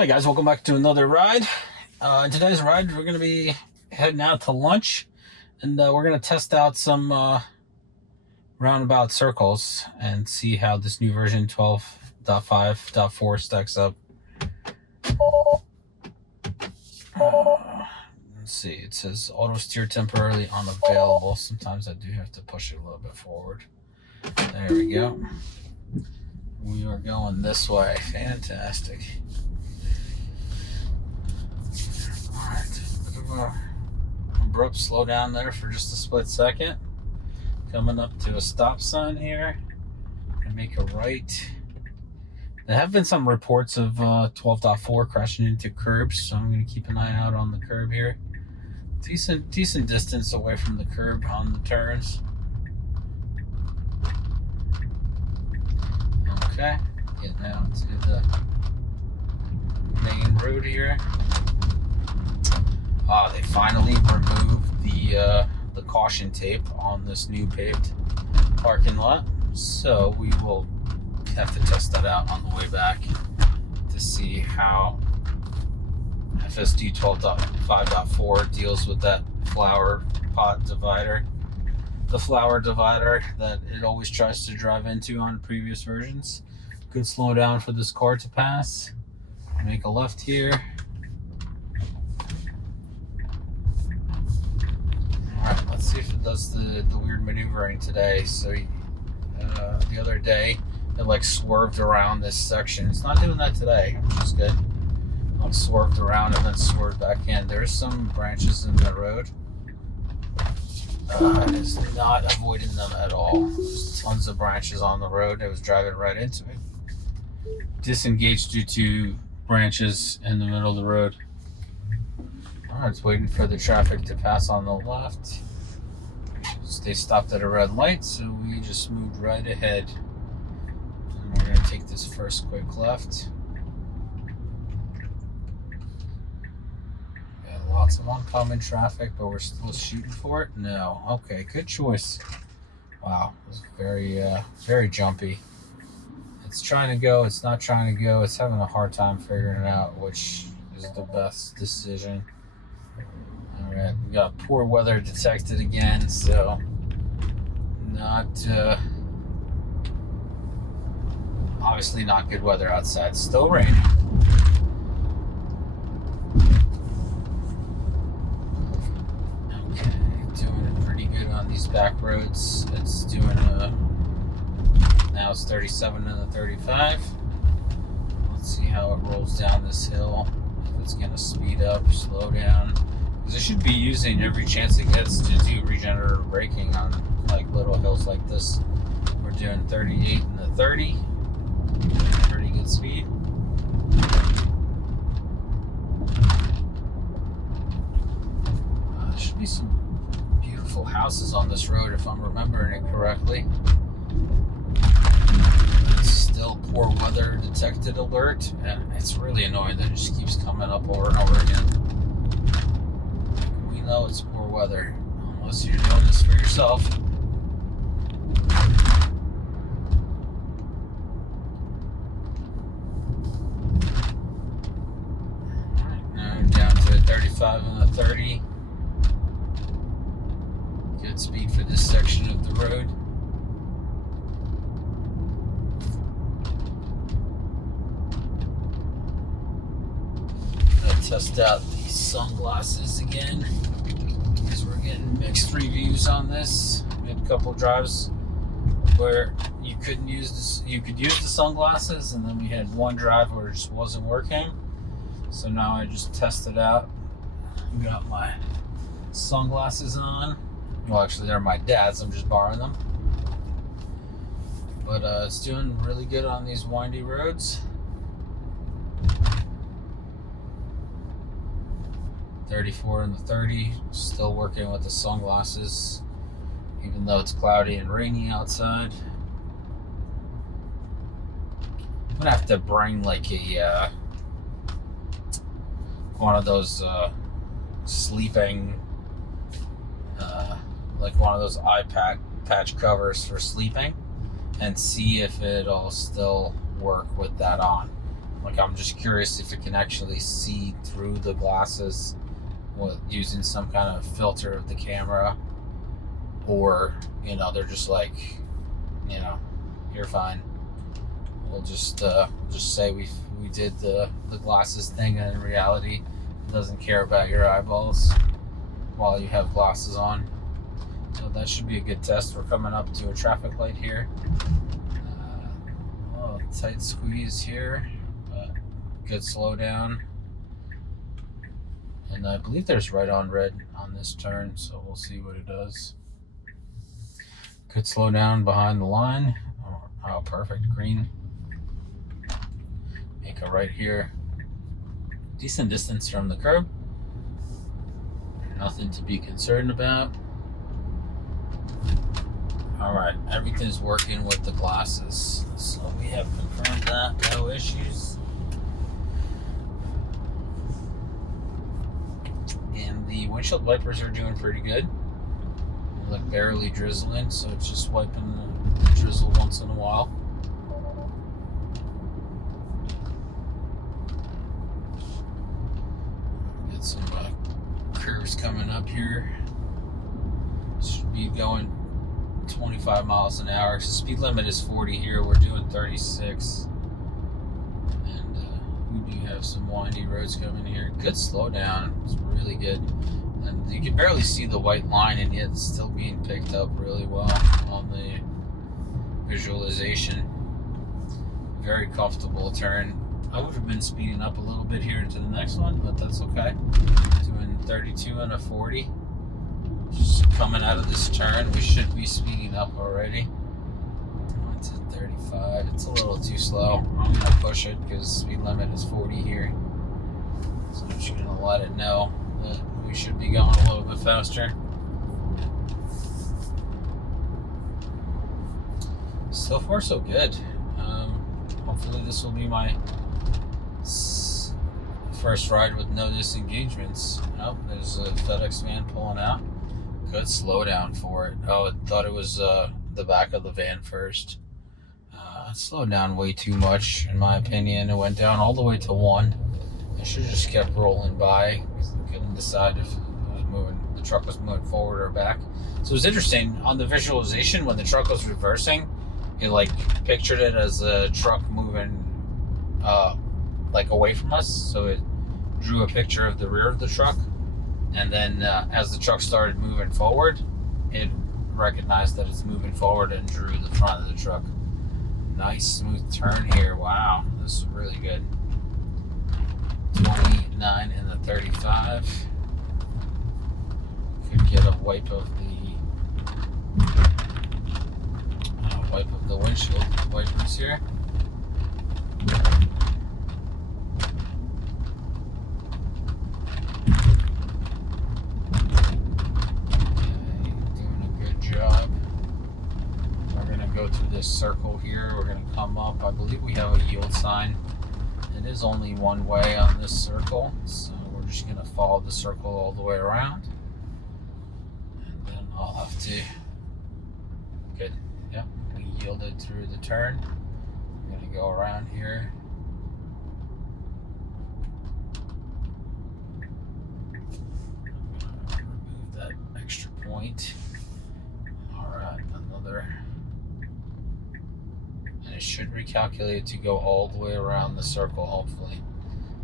Hey guys, welcome back to another ride. In today's ride, we're going to be heading out to lunch, and we're going to test out some roundabout circles and see how this new version 12.5.4 stacks up. Let's see, it says auto steer temporarily unavailable. Sometimes I do have to push it a little bit forward. There we go. We are going this way. Fantastic. Abrupt slow down there for just a split second. Coming up to a stop sign here. Gonna make a right. There have been some reports of 12.4 crashing into curbs, so I'm gonna keep an eye out on the curb here. Decent distance away from the curb on the turns. Okay, getting out to the main road here. They finally removed the caution tape on this new paved parking lot, so we will have to test that out on the way back to see how FSD 12.5.4 deals with that flower pot divider, the flower divider that it always tries to drive into on previous versions. Good slow down for this car to pass. Make a left here. Let's see if it does the weird maneuvering today. So the other day it like swerved around this section. It's not doing that today, which is good. It swerved around and then swerved back in. There's some branches in the road. It's not avoiding them at all. There's tons of branches on the road. I was driving right into it. Disengaged due to branches in the middle of the road. Alright, it's waiting for the traffic to pass on the left. They stopped at a red light, so we just moved right ahead. And we're going to take this first quick left. Got lots of oncoming traffic, but we're still shooting for it? No. Okay, good choice. Wow, it was very jumpy. It's trying to go, it's not trying to go, it's having a hard time figuring it out, which is the best decision. Alright, we got poor weather detected again, so obviously not good weather outside. Still raining. Okay, doing it pretty good on these back roads. It's doing now it's 37 and a 35. Let's see how it rolls down this hill. If it's gonna speed up, slow down. It should be using every chance it gets to do regenerative braking on like little hills like this. We're doing 38 and a 30. Pretty good speed. There should be some beautiful houses on this road if I'm remembering it correctly. It's still poor weather detected alert, and it's really annoying that it just keeps coming up over and over again. No, it's poor weather, unless you're doing this for yourself. Alright, now we're down to 35 and a 30. Good speed for this section of the road. Gonna test out these sunglasses again, because we're getting mixed reviews on this. We had a couple drives where you couldn't use this, you could use the sunglasses, and then we had one drive where it just wasn't working. So now I just tested out. Got my sunglasses on. Well, actually they're my dad's, I'm just borrowing them. But it's doing really good on these windy roads. 34 and the 30, still working with the sunglasses, even though it's cloudy and rainy outside. I'm gonna have to bring like a one of those sleeping, like one of those eye patch covers for sleeping, and see if it'll still work with that on. Like, I'm just curious if it can actually see through the glasses using some kind of filter of the camera, or they're just like, you're fine. We'll just say we did the glasses thing, and in reality, it doesn't care about your eyeballs while you have glasses on. So that should be a good test. We're coming up to a traffic light here. Tight squeeze here, but good slowdown. And I believe there's right on red on this turn, so we'll see what it does. Good slowdown behind the line. Oh, perfect. Green. Make a right here. Decent distance from the curb. Nothing to be concerned about. Alright, everything's working with the glasses. So we have confirmed that. No issues. And the windshield wipers are doing pretty good. They're like barely drizzling, so it's just wiping the drizzle once in a while. Get some curves coming up here. Should be going 25 miles an hour. So speed limit is 40 here. We're doing 36. And we do have some windy roads coming here. Good slowdown. It's really good. And you can barely see the white line, and yet it's still being picked up really well on the visualization. Very comfortable turn. I would have been speeding up a little bit here into the next one, but that's okay. Doing 32 and a 40. Just coming out of this turn, we should be speeding up already. Went to 35. It's a little too slow. I'm gonna push it because speed limit is 40 here. So I'm just gonna let it know that we should be going a little bit faster. So far, so good. Hopefully, this will be my first ride with no disengagements. Oh, there's a FedEx van pulling out. Good slowdown for it. Oh, I thought it was the back of the van first. It slowed down way too much, in my opinion. It went down all the way to 1. I should have just kept rolling by. I couldn't decide if the truck was moving forward or back. So it was interesting on the visualization when the truck was reversing. It like pictured it as a truck moving like away from us. So it drew a picture of the rear of the truck. And then as the truck started moving forward, it recognized that it's moving forward and drew the front of the truck. Nice smooth turn here. Wow, this is really good. 29 and the 35. Could get a wipe of the windshield wipers here. Through this circle here, we're going to come up. I believe we have a yield sign. It is only one way on this circle, so we're just going to follow the circle all the way around, and then I'll have to. Good. Yep, we yielded through the turn. I'm going to go around here. Remove that extra point. All right, another. It should recalculate to go all the way around the circle, hopefully.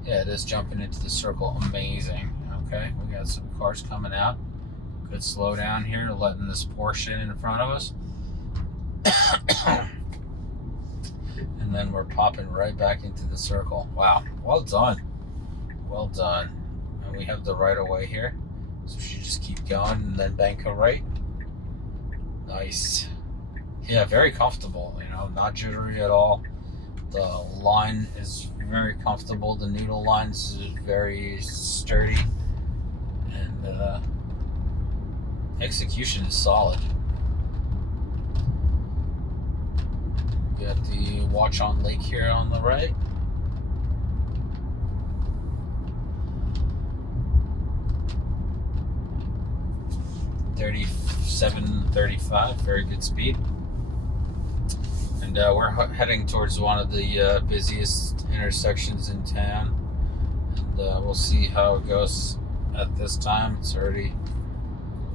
Yeah, it is jumping into the circle. Amazing. Okay, we got some cars coming out. Good slowdown here, letting this Porsche in front of us. And then we're popping right back into the circle. Wow, well done. Well done. And we have the right of way here. So we should just keep going and then bank a right. Nice. Yeah, very comfortable, not jittery at all. The line is very comfortable. The noodle line is very sturdy. And execution is solid. We got the watch on lake here on the right. .37, 35, very good speed. And and we're heading towards one of the busiest intersections in town, and we'll see how it goes at this time. It's already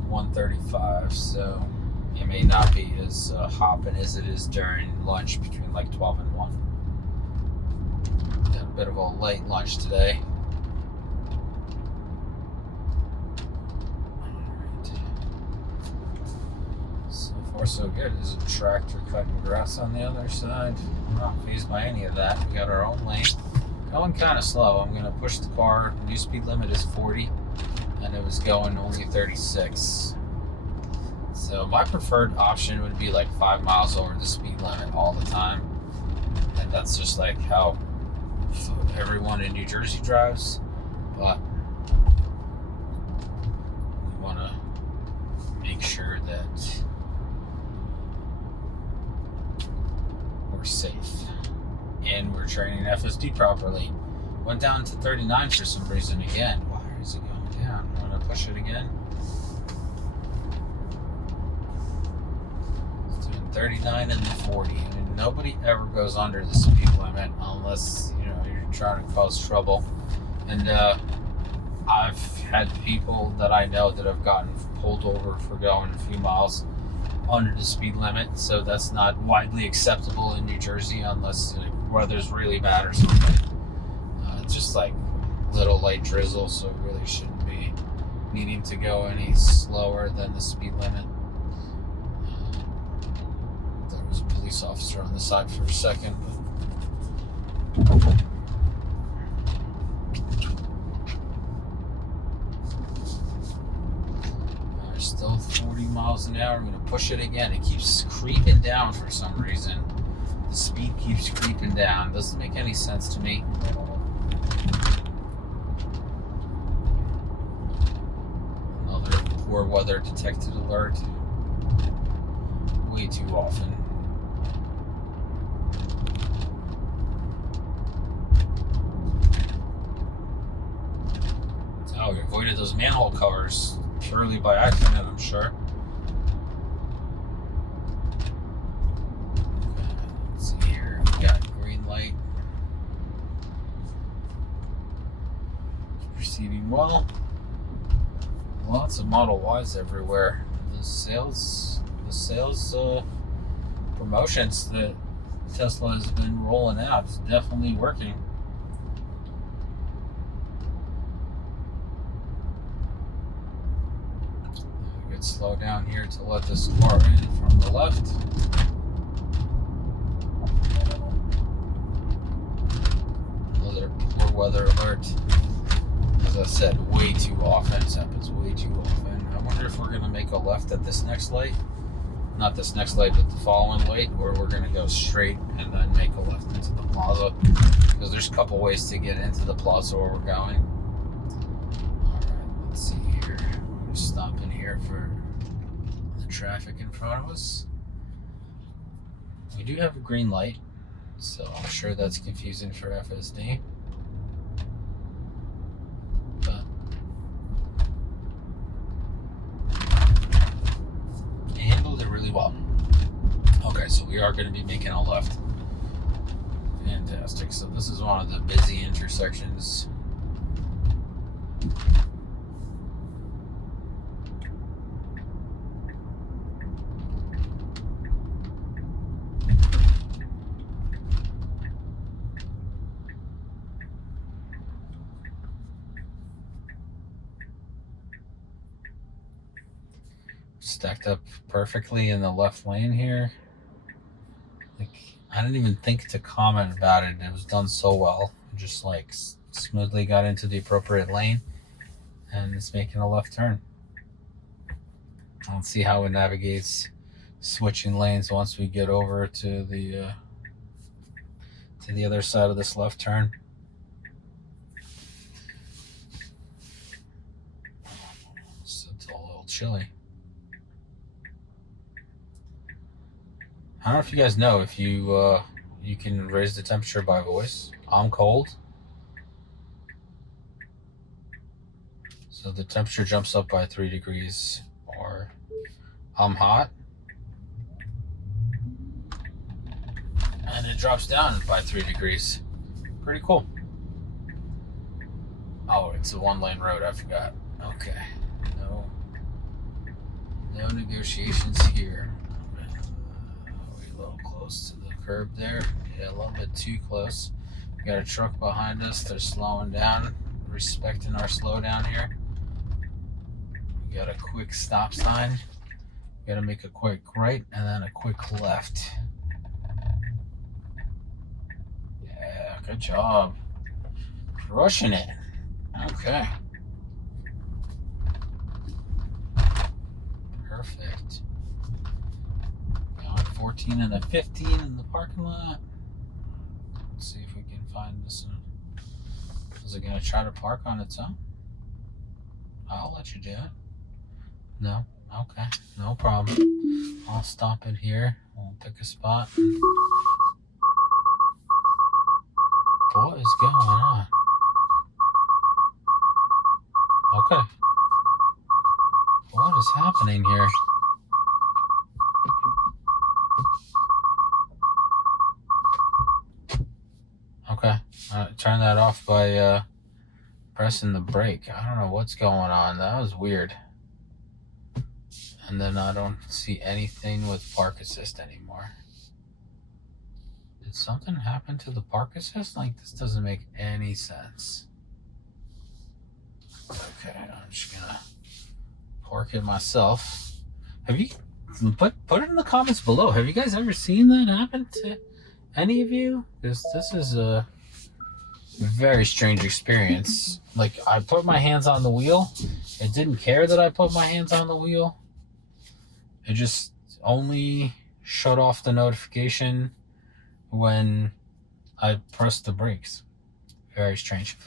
1:35, so it may not be as hopping as it is during lunch between like 12 and 1. Got a bit of a late lunch today. So far so good. There's a tractor cutting grass on the other side. I'm not fazed by any of that. We got our own lane. Going kind of slow. I'm going to push the car. The new speed limit is 40, and it was going only 36. So my preferred option would be like 5 miles over the speed limit all the time. And that's just like how everyone in New Jersey drives. But we want to make sure that we're safe and we're training FSD properly. Went down to 39 for some reason again. Why is it going down? I'm going to push it again. 39 and the 40. I mean, nobody ever goes under the speed limit unless you're trying to cause trouble. And I've had people that I know that have gotten pulled over for going a few miles under the speed limit. So that's not widely acceptable in New Jersey unless weather's really bad or something. It's just like little light drizzle, so it really shouldn't be needing to go any slower than the speed limit. There was a police officer on the side for a second, but still 40 miles an hour. I'm going to push it again. It keeps creeping down for some reason. The speed keeps creeping down. Doesn't make any sense to me. Another poor weather detected alert. Way too often. Oh, we avoided those manhole covers purely by accident, I'm sure. Let's see here. We got green light. It's proceeding well. Lots of Model Ys everywhere. The sales promotions that Tesla has been rolling out is definitely working. Good slow down here to let this car in from the left. Another poor weather alert. As I said, way too often. This happens way too often. I wonder if we're going to make a left at this next light. Not this next light, but the following light, or we're going to go straight and then make a left into the plaza. Because there's a couple ways to get into the plaza where we're going. Alright, let's see here. We're stopping here for the traffic in front of us. We do have a green light, so I'm sure that's confusing for FSD. But they handled it really well. Okay, so we are going to be making a left. Fantastic. So this is one of the busy intersections. Stacked up perfectly in the left lane here. Like, I didn't even think to comment about it. It was done so well. Just like smoothly got into the appropriate lane, and it's making a left turn. I'll see how it navigates switching lanes once we get over to the other side of this left turn. So it's a little chilly. I don't know if you guys know if you can raise the temperature by voice. I'm cold, so the temperature jumps up by 3 degrees. Or I'm hot, drops down by 3 degrees. Pretty cool. Oh, it's a 1-lane road, I forgot. Okay. No negotiations here. Are we a little close to the curb there? Yeah, a little bit too close. We got a truck behind us. They're slowing down, respecting our slowdown here. We got a quick stop sign. We got to make a quick right and then a quick left. Yeah, good job. Crushing it. Okay. Perfect. Got 14 and a 15 in the parking lot. Let's see if we can find this one. Is it going to try to park on its own? I'll let you do it. No? Okay. No problem. I'll stop it here. We'll pick a spot. What is going on? Okay. What is happening here? Okay. Turn that off by pressing the brake. I don't know what's going on. That was weird. And then I don't see anything with park assist anymore. Did something happen to the park assist? Like, this doesn't make any sense. Okay, I'm just gonna park it myself. Have you put it in the comments below? Have you guys ever seen that happen to any of you? Because this is a very strange experience. Like, I put my hands on the wheel. It didn't care that I put my hands on the wheel. It just only shut off the notification when I pressed the brakes. Very strange.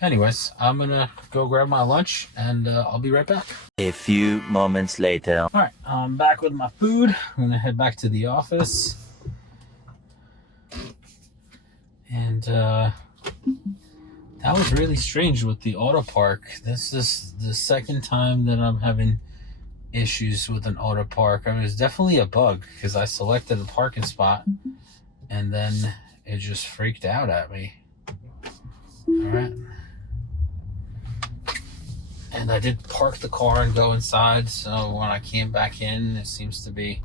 Anyways, I'm gonna go grab my lunch and I'll be right back. A few moments later. All right, I'm back with my food. I'm gonna head back to the office. And that was really strange with the AutoPark. This is the second time that I'm having issues with an AutoPark. I mean, it's definitely a bug because I selected a parking spot and then it just freaked out at me. All right. And I did park the car and go inside, so when I came back in, it seems to be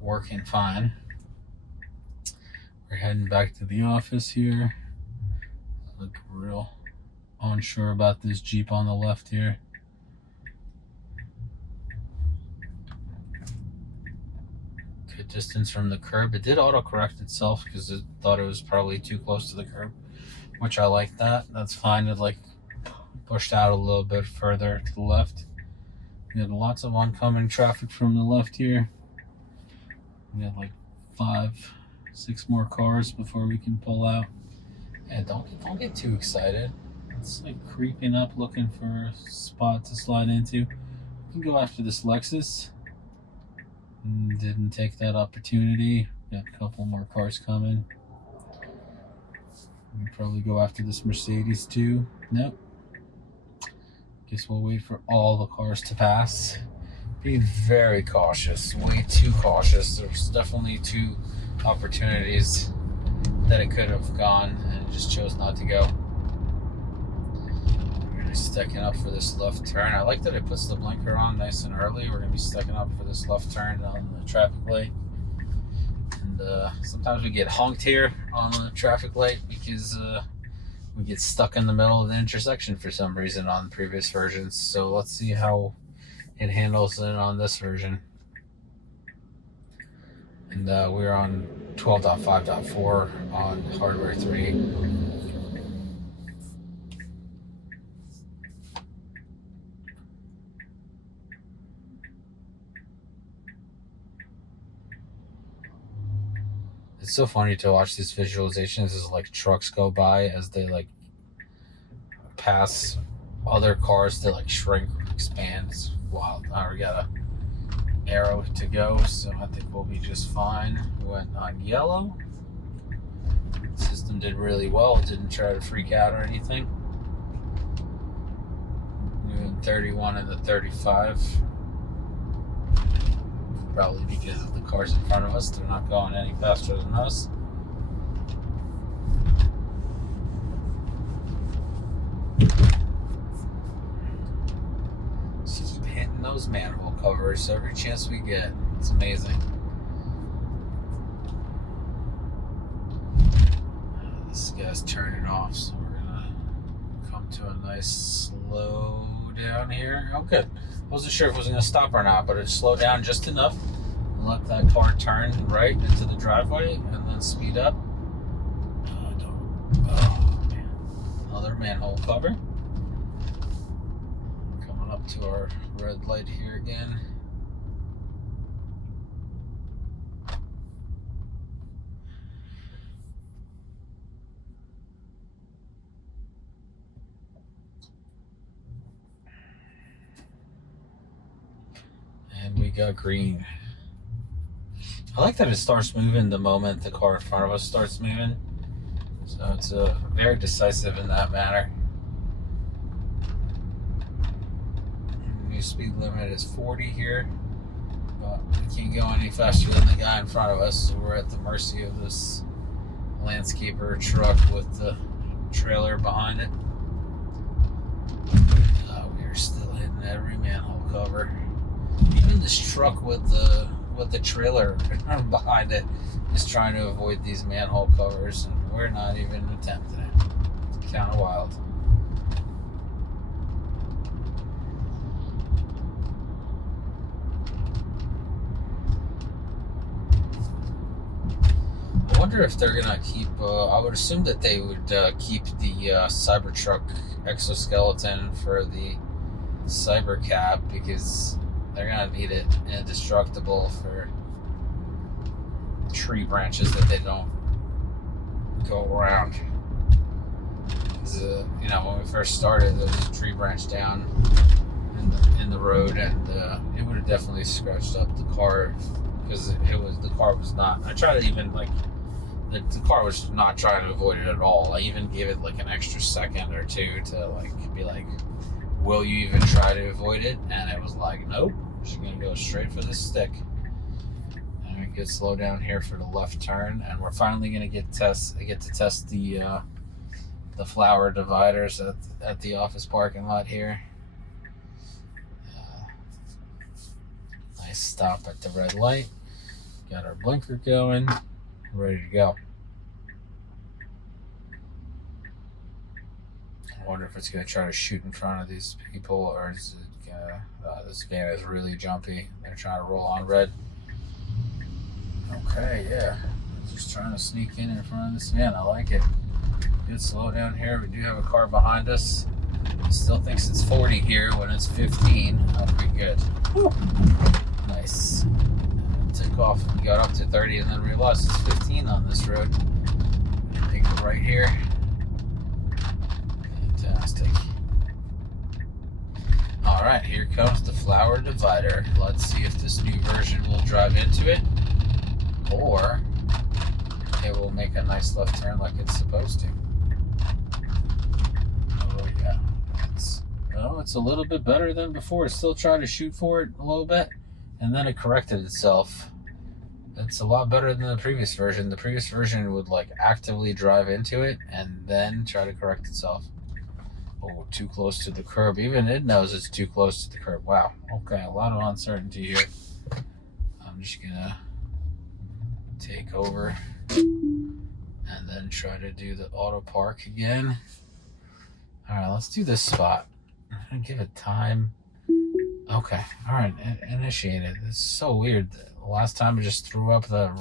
working fine. We're heading back to the office here. I look real unsure about this Jeep on the left here. Good distance from the curb. It did autocorrect itself because it thought it was probably too close to the curb, which I like that. That's fine. It like pushed out a little bit further to the left. We had lots of oncoming traffic from the left here. We had like 5-6 more cars before we can pull out. And don't get too excited. It's like creeping up looking for a spot to slide into. We can go after this Lexus. Didn't take that opportunity. Got a couple more cars coming. We can probably go after this Mercedes too. Nope. Guess we'll wait for all the cars to pass. Be very cautious, way too cautious. There's definitely 2 opportunities that it could have gone and it just chose not to go. We're gonna be stacking up for this left turn. I like that it puts the blinker on nice and early. We're gonna be stacking up for this left turn on the traffic light. And sometimes we get honked here on the traffic light because we get stuck in the middle of the intersection for some reason on previous versions. So let's see how it handles it on this version. And we're on 12.5.4 on hardware 3. It's so funny to watch these visualizations as like trucks go by as they like pass other cars to like shrink, expand. It's wild. I already got a arrow to go, so I think we'll be just fine. We went on yellow. The system did really well. It didn't try to freak out or anything. Doing 31 and the 35. Probably because of the cars in front of us. They're not going any faster than us. those manhole covers every chance we get. It's amazing. This guy's turning off, so we're gonna come to a nice slow down here. Oh, good. Wasn't sure if it was gonna stop or not, but it slowed down just enough and let that car turn right into the driveway and then speed up. Oh man! Another manhole cover. Coming up to our red light here again. And we got green. I like that it starts moving the moment the car in front of us starts moving. So it's very decisive in that manner. New speed limit is 40 here, but we can't go any faster than the guy in front of us, so we're at the mercy of this landscaper truck with the trailer behind it. We are still hitting every manhole cover. Even this truck with the trailer behind it is trying to avoid these manhole covers, and we're not even attempting it. It's kind of wild. I wonder if they're gonna keep. I would assume that they would keep the Cybertruck exoskeleton for the Cybercab, because they're gonna need it indestructible for tree branches that they don't go around. You know, when we first started, there was a tree branch down in the road, and it would have definitely scratched up the car, because the car was not. I tried to even like the car was not trying to avoid it at all. I even gave it like an extra second or two to like be like, will you even try to avoid it? And it was like, nope, she's gonna go straight for the stick. And we get slow down here for the left turn, and we're finally gonna get to test the flower dividers at the office parking lot here. Nice stop at the red light. Got our blinker going, ready to go. I wonder if it's going to try to shoot in front of these people, or is it this van is really jumpy. They're trying to roll on red. Okay, yeah. Just trying to sneak in front of this van. I like it. Good slow down here. We do have a car behind us. It still thinks it's 40 here when it's 15. That'll be good. Woo. Nice. Took off and got up to 30 and then realized it's 15 on this road. Take it right here. Fantastic. Alright, here comes the flower divider. Let's see if this new version will drive into it, or it will make a nice left turn like it's supposed to. Oh yeah. It's a little bit better than before. It's still trying to shoot for it a little bit, and then it corrected itself. It's a lot better than the previous version. The previous version would like actively drive into it and then try to correct itself. Oh, too close to the curb. Even it knows it's too close to the curb. Wow. Okay, a lot of uncertainty here. I'm just gonna take over and then try to do the AutoPark again. All right, let's do this spot. I'm gonna give it time. Okay, all right, initiate it. It's so weird. Last time I just threw up the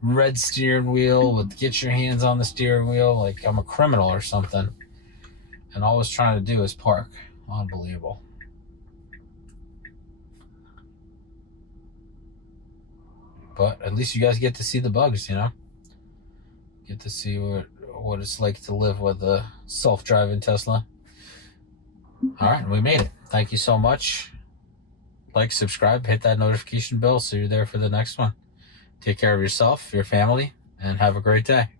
red steering wheel with get your hands on the steering wheel like I'm a criminal or something. And all I was trying to do is park. Unbelievable. But at least you guys get to see the bugs, you know? Get to see what it's like to live with a self-driving Tesla. All right, we made it. Thank you so much. Like, subscribe, hit that notification bell so you're there for the next one. Take care of yourself, your family, and have a great day.